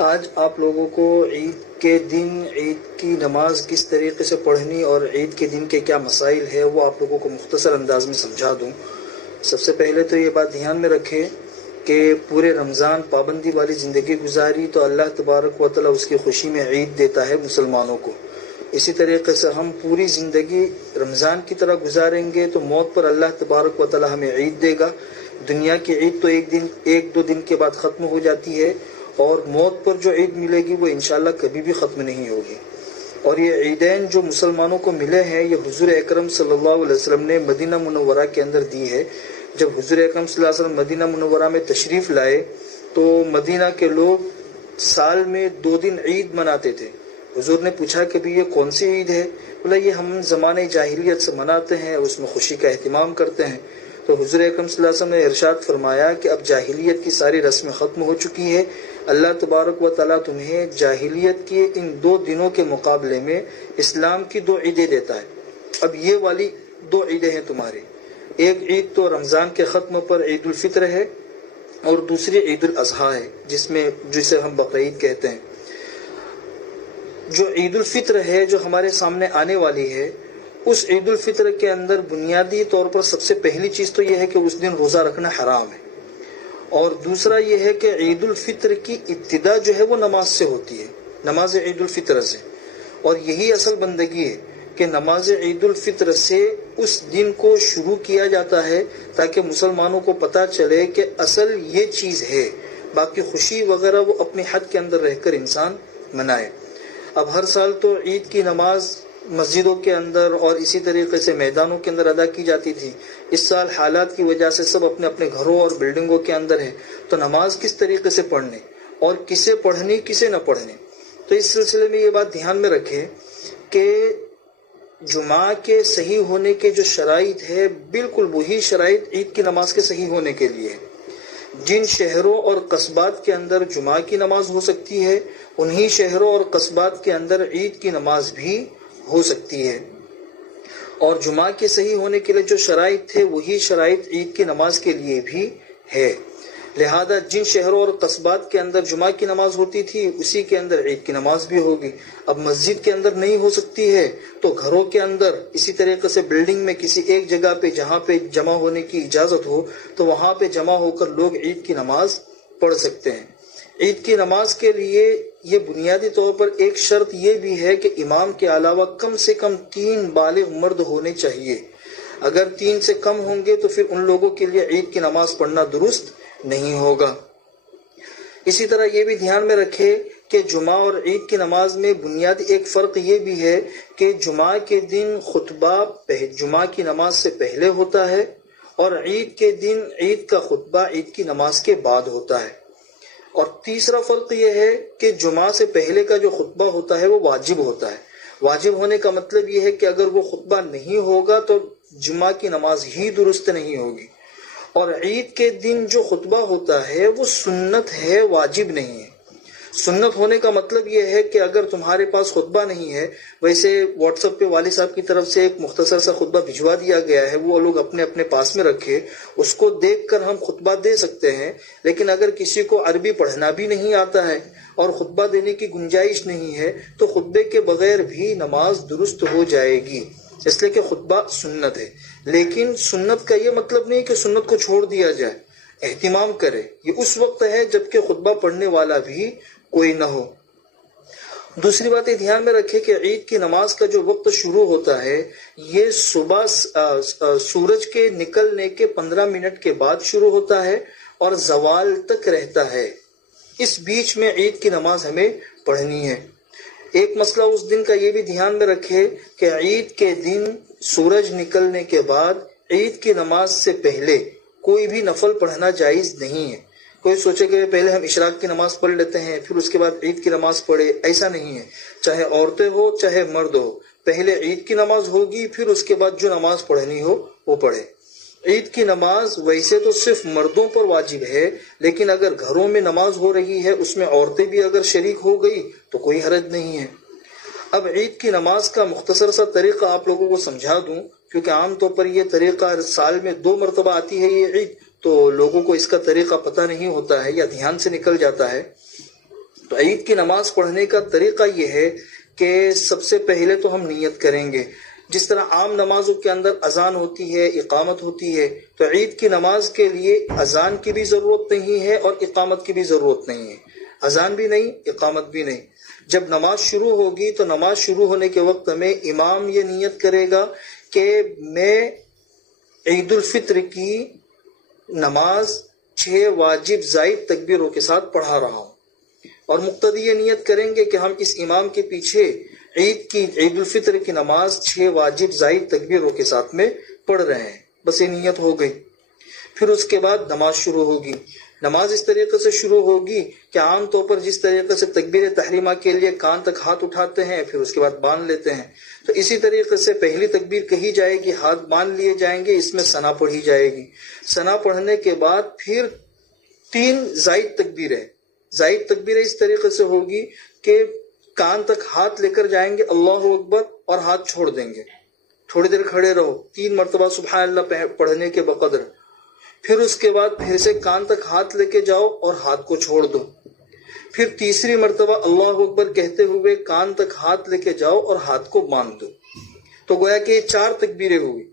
آج آپ لوگوں کو عید کے دن عید کی نماز کس طریقے سے پڑھنی اور عید کے دن کے کیا مسائل ہے وہ آپ لوگوں کو مختصر انداز میں سمجھا دوں۔ سب سے پہلے تو یہ بات دھیان میں رکھیں کہ پورے رمضان پابندی والی زندگی گزاری تو اللہ تبارک و تعالیٰ اس کی خوشی میں عید دیتا ہے مسلمانوں کو۔ اسی طریقے سے ہم پوری زندگی رمضان کی طرح گزاریں گے تو موت پر اللہ تبارک و تعالیٰ ہمیں عید دے گا۔ دنیا کی عید تو ایک دو دن کے بعد ختم ہو جاتی ہے، اور موت پر جو عید ملے گی وہ انشاءاللہ کبھی بھی ختم نہیں ہوگی۔ اور یہ عیدین جو مسلمانوں کو ملے ہیں یہ حضور اکرم صلی اللہ علیہ وسلم نے مدینہ منورہ کے اندر دی ہے۔ جب حضور اکرم صلی اللہ علیہ وسلم مدینہ منورہ میں تشریف لائے تو مدینہ کے لوگ سال میں 2 دن عید مناتے تھے۔ حضور نے پوچھا کہ بھی یہ کون سی عید ہے؟ بولا یہ ہم زمانے جاہلیت سے مناتے ہیں، اس میں خوشی کا اہتمام کرتے ہیں۔ تو حضور اکرم صلی اللہ علیہ وسلم نے ارشاد فرمایا کہ اب جاہلیت کی ساری رسمیں ختم ہو چکی ہے، اللہ تبارک و تعالیٰ تمہیں جاہلیت کے ان 2 دنوں کے مقابلے میں اسلام کی 2 عیدیں دیتا ہے۔ اب یہ والی 2 عیدیں ہیں تمہاری، ایک عید تو رمضان کے ختم پر عید الفطر ہے، اور دوسری عید الاضحیٰ ہے جسے ہم بقرعید کہتے ہیں۔ جو عید الفطر ہے جو ہمارے سامنے آنے والی ہے، اس عید الفطر کے اندر بنیادی طور پر سب سے پہلی چیز تو یہ ہے کہ اس دن روزہ رکھنا حرام ہے، اور دوسرا یہ ہے کہ عید الفطر کی ابتدا جو ہے وہ نماز سے ہوتی ہے، نماز عید الفطر سے، اور یہی اصل بندگی ہے کہ نماز عید الفطر سے اس دن کو شروع کیا جاتا ہے تاکہ مسلمانوں کو پتہ چلے کہ اصل یہ چیز ہے، باقی خوشی وغیرہ وہ اپنے حد کے اندر رہ کر انسان منائے۔ اب ہر سال تو عید کی نماز مسجدوں کے اندر اور اسی طریقے سے میدانوں کے اندر ادا کی جاتی تھی، اس سال حالات کی وجہ سے سب اپنے اپنے گھروں اور بلڈنگوں کے اندر ہیں، تو نماز کس طریقے سے پڑھنے اور کسے پڑھنی کسے نہ پڑھنے، تو اس سلسلے میں یہ بات دھیان میں رکھیں کہ جمعہ کے صحیح ہونے کے جو شرائط ہے بالکل وہی شرائط عید کی نماز کے صحیح ہونے کے لیے ہے۔ جن شہروں اور قصبات کے اندر جمعہ کی نماز ہو سکتی ہے انہی شہروں اور قصبات کے اندر عید کی نماز بھی ہو سکتی ہے، اور جمعہ کے صحیح ہونے کے لیے جو شرائط تھے وہی شرائط عید کی نماز کے لیے بھی ہے۔ لہذا جن شہروں اور قصبات کے اندر جمعہ کی نماز ہوتی تھی اسی کے اندر عید کی نماز بھی ہوگی۔ اب مسجد کے اندر نہیں ہو سکتی ہے تو گھروں کے اندر، اسی طریقے سے بلڈنگ میں کسی ایک جگہ پہ جہاں پہ جمع ہونے کی اجازت ہو تو وہاں پہ جمع ہو کر لوگ عید کی نماز پڑھ سکتے ہیں۔ عید کی نماز کے لیے یہ بنیادی طور پر ایک شرط یہ بھی ہے کہ امام کے علاوہ کم سے کم 3 بالغ مرد ہونے چاہیے۔ اگر 3 سے کم ہوں گے تو پھر ان لوگوں کے لیے عید کی نماز پڑھنا درست نہیں ہوگا۔ اسی طرح یہ بھی دھیان میں رکھے کہ جمعہ اور عید کی نماز میں بنیادی ایک فرق یہ بھی ہے کہ جمعہ کے دن خطبہ جمعہ کی نماز سے پہلے ہوتا ہے، اور عید کے دن عید کا خطبہ عید کی نماز کے بعد ہوتا ہے۔ اور تیسرا فرق یہ ہے کہ جمعہ سے پہلے کا جو خطبہ ہوتا ہے وہ واجب ہوتا ہے۔ واجب ہونے کا مطلب یہ ہے کہ اگر وہ خطبہ نہیں ہوگا تو جمعہ کی نماز ہی درست نہیں ہوگی، اور عید کے دن جو خطبہ ہوتا ہے وہ سنت ہے، واجب نہیں ہے۔ سنت ہونے کا مطلب یہ ہے کہ اگر تمہارے پاس خطبہ نہیں ہے، ویسے واٹس ایپ پہ والد صاحب کی طرف سے ایک مختصر سا خطبہ بھجوا دیا گیا ہے، وہ لوگ اپنے اپنے پاس میں رکھے، اس کو دیکھ کر ہم خطبہ دے سکتے ہیں۔ لیکن اگر کسی کو عربی پڑھنا بھی نہیں آتا ہے اور خطبہ دینے کی گنجائش نہیں ہے تو خطبے کے بغیر بھی نماز درست ہو جائے گی، اس لیے کہ خطبہ سنت ہے۔ لیکن سنت کا یہ مطلب نہیں کہ سنت کو چھوڑ دیا جائے، اہتمام کرے۔ یہ اس وقت ہے جبکہ خطبہ پڑھنے والا بھی کوئی نہ ہو۔ دوسری بات یہ دھیان میں رکھے کہ عید کی نماز کا جو وقت شروع ہوتا ہے یہ صبح سورج کے نکلنے کے 15 منٹ کے بعد شروع ہوتا ہے اور زوال تک رہتا ہے۔ اس بیچ میں عید کی نماز ہمیں پڑھنی ہے۔ ایک مسئلہ اس دن کا یہ بھی دھیان میں رکھے کہ عید کے دن سورج نکلنے کے بعد عید کی نماز سے پہلے کوئی بھی نفل پڑھنا جائز نہیں ہے۔ کوئی سوچے کہ پہلے ہم اشراق کی نماز پڑھ لیتے ہیں پھر اس کے بعد عید کی نماز پڑھے، ایسا نہیں ہے۔ چاہے عورتیں ہو چاہے مرد ہو، پہلے عید کی نماز ہوگی پھر اس کے بعد جو نماز پڑھنی ہو وہ پڑھے۔ عید کی نماز ویسے تو صرف مردوں پر واجب ہے، لیکن اگر گھروں میں نماز ہو رہی ہے اس میں عورتیں بھی اگر شریک ہو گئی تو کوئی حرج نہیں ہے۔ اب عید کی نماز کا مختصر سا طریقہ آپ لوگوں کو سمجھا دوں، کیونکہ عام طور پر یہ طریقہ سال میں 2 مرتبہ آتی ہے یہ عید، تو لوگوں کو اس کا طریقہ پتہ نہیں ہوتا ہے یا دھیان سے نکل جاتا ہے۔ تو تو عید کی نماز پڑھنے کا طریقہ یہ ہے کہ سب سے پہلے تو ہم نیت کریں گے. جس طرح عام نمازوں کے اندر اذان ہوتی ہے، اقامت ہوتی ہے، تو عید کی نماز کے لیے اذان کی بھی ضرورت نہیں ہے اور اقامت کی بھی ضرورت نہیں ہے. اذان بھی نہیں، اقامت بھی نہیں. جب نماز شروع ہوگی تو نماز شروع ہونے کے وقت میں امام یہ نیت کرے گا کہ میں عید الفطر کی نماز 6 واجب زائد تکبیروں کے ساتھ پڑھا رہا ہوں، اور مقتدی یہ نیت کریں گے کہ ہم اس امام کے پیچھے عید الفطر کی نماز 6 واجب زائد تکبیروں کے ساتھ میں پڑھ رہے ہیں. بس یہ نیت ہو گئی. پھر اس کے بعد نماز شروع ہوگی. نماز اس طریقے سے شروع ہوگی کہ عام طور پر جس طریقے سے تکبیر تحریمہ کے لیے کان تک ہاتھ اٹھاتے ہیں پھر اس کے بعد باندھ لیتے ہیں، تو اسی طریقے سے پہلی تکبیر کہی جائے گی، ہاتھ باندھ لیے جائیں گے، اس میں ثنا پڑھی جائے گی. ثنا پڑھنے کے بعد پھر 3 زائد تکبیریں. زائد تکبیریں اس طریقے سے ہوگی کہ کان تک ہاتھ لے کر جائیں گے، اللہ اکبر، اور ہاتھ چھوڑ دیں گے. تھوڑی دیر کھڑے رہو، 3 مرتبہ سبحان اللہ پڑھنے کے بقدر. پھر اس کے بعد پھر سے کان تک ہاتھ لے کے جاؤ اور ہاتھ کو چھوڑ دو. پھر تیسری مرتبہ اللہ اکبر کہتے ہوئے کان تک ہاتھ لے کے جاؤ اور ہاتھ کو باندھ دو. تو گویا کہ یہ 4 تکبیریں ہوئی.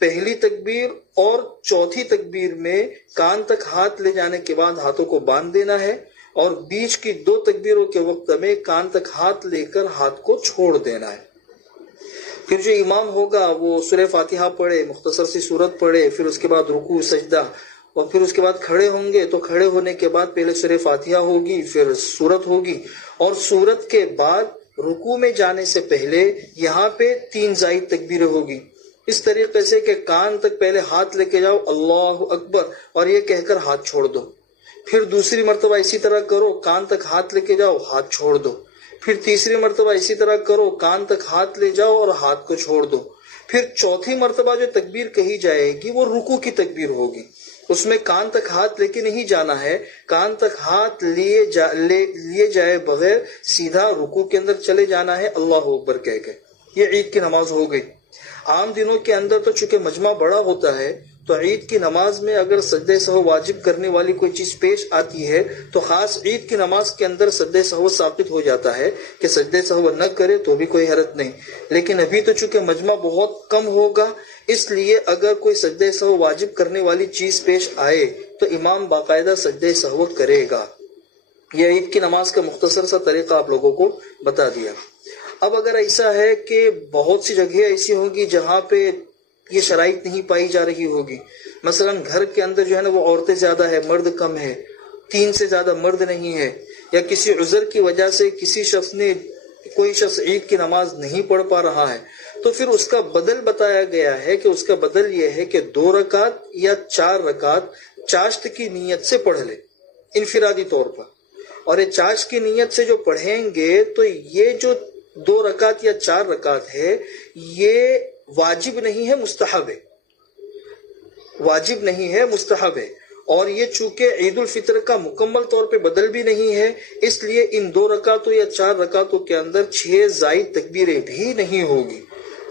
پہلی تکبیر اور چوتھی تکبیر میں کان تک ہاتھ لے جانے کے بعد ہاتھوں کو باندھ دینا ہے، اور بیچ کی 2 تکبیروں کے وقت میں کان تک ہاتھ لے کر ہاتھ کو چھوڑ دینا ہے. پھر جو امام ہوگا وہ سورہ فاتحہ پڑھے، مختصر سی سورت پڑھے، پھر اس کے بعد رکوع سجدہ، اور پھر اس کے بعد کھڑے ہوں گے. تو کھڑے ہونے کے بعد پہلے سورہ فاتحہ ہوگی، پھر سورت ہوگی، اور سورت کے بعد رکوع میں جانے سے پہلے یہاں پہ 3 زائد تکبیریں ہوگی. اس طریقے سے کہ کان تک پہلے ہاتھ لے کے جاؤ، اللہ اکبر، اور یہ کہہ کر ہاتھ چھوڑ دو. پھر دوسری مرتبہ اسی طرح کرو، کان تک ہاتھ لے کے جاؤ، ہاتھ چھوڑ دو. پھر تیسری مرتبہ اسی طرح کرو، کان تک ہاتھ لے جاؤ اور ہاتھ کو چھوڑ دو. پھر چوتھی مرتبہ جو تکبیر کہی جائے گی وہ رکوع کی تکبیر ہوگی. اس میں کان تک ہاتھ لے کے نہیں جانا ہے، کان تک ہاتھ لیے جائے بغیر سیدھا رکوع کے اندر چلے جانا ہے، اللہ اکبر کہہ کے. یہ عید کی نماز ہو گئی. عام دنوں کے اندر تو چونکہ مجمع بڑا ہوتا ہے تو عید کی نماز میں اگر سجدہ سہو واجب کرنے والی کوئی چیز پیش آتی ہے تو خاص عید کی نماز کے اندر سجدہ سہو ثابت ہو جاتا ہے کہ سجدہ سہو نہ کرے تو بھی کوئی حرج نہیں. لیکن ابھی تو چونکہ مجمع بہت کم ہوگا، اس لیے اگر کوئی سجدہ سہو واجب کرنے والی چیز پیش آئے تو امام باقاعدہ سجدہ سہو کرے گا. یہ عید کی نماز کا مختصر سا طریقہ آپ لوگوں کو بتا دیا. اب اگر ایسا ہے کہ بہت سی جگہیں ایسی ہوں گی جہاں پہ یہ شرائط نہیں پائی جا رہی ہوگی، مثلا گھر کے اندر جو ہے نا وہ عورتیں زیادہ ہے، مرد کم ہے، 3 سے زیادہ مرد نہیں ہے، یا کسی عذر کی وجہ سے کوئی شخص عید کی نماز نہیں پڑھ پا رہا ہے، تو پھر اس کا بدل بتایا گیا ہے کہ اس کا بدل یہ ہے کہ 2 رکعت یا 4 رکعت چاشت کی نیت سے پڑھ لے انفرادی طور پر. اور یہ چاشت کی نیت سے جو پڑھیں گے تو یہ جو 2 رکعت یا 4 رکعت ہے یہ واجب نہیں ہے، مستحب ہے. واجب نہیں ہے، مستحب ہے. اور یہ چونکہ عید الفطر کا مکمل طور پہ بدل بھی نہیں ہے، اس لیے ان 2 رکعتوں یا 4 رکعتوں کے اندر 6 زائد تکبیریں بھی نہیں ہوگی.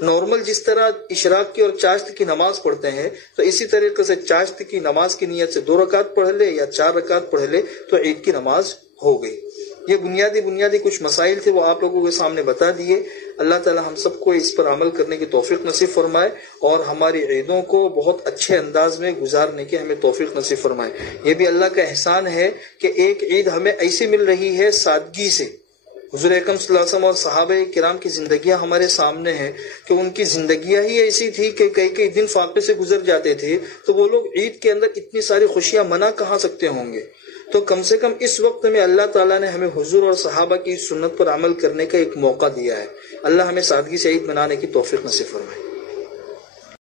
نارمل جس طرح اشراق کی اور چاشت کی نماز پڑھتے ہیں تو اسی طریقے سے چاشت کی نماز کی نیت سے 2 رکعت پڑھ لے یا 4 رکعت پڑھ لے تو عید کی نماز ہو گئی. یہ بنیادی کچھ مسائل تھے، وہ آپ لوگوں کے سامنے بتا دیے. اللہ تعالی ہم سب کو اس پر عمل کرنے کی توفیق نصیب فرمائے اور ہماری عیدوں کو بہت اچھے انداز میں گزارنے کی ہمیں توفیق نصیب فرمائے. یہ بھی اللہ کا احسان ہے کہ ایک عید ہمیں ایسی مل رہی ہے سادگی سے. حضور اکرم صلی اللہ علیہ وسلم اور صحابہ کرام کی زندگیاں ہمارے سامنے ہیں کہ ان کی زندگیاں ہی ایسی تھی کہ کئی دن فاقے سے گزر جاتے تھے، تو وہ لوگ عید کے اندر اتنی ساری خوشیاں منا کہاں سکتے ہوں گے. تو کم سے کم اس وقت میں اللہ تعالیٰ نے ہمیں حضور اور صحابہ کی سنت پر عمل کرنے کا ایک موقع دیا ہے. اللہ ہمیں سادگی سے عید منانے کی توفیق نصیب فرمائے.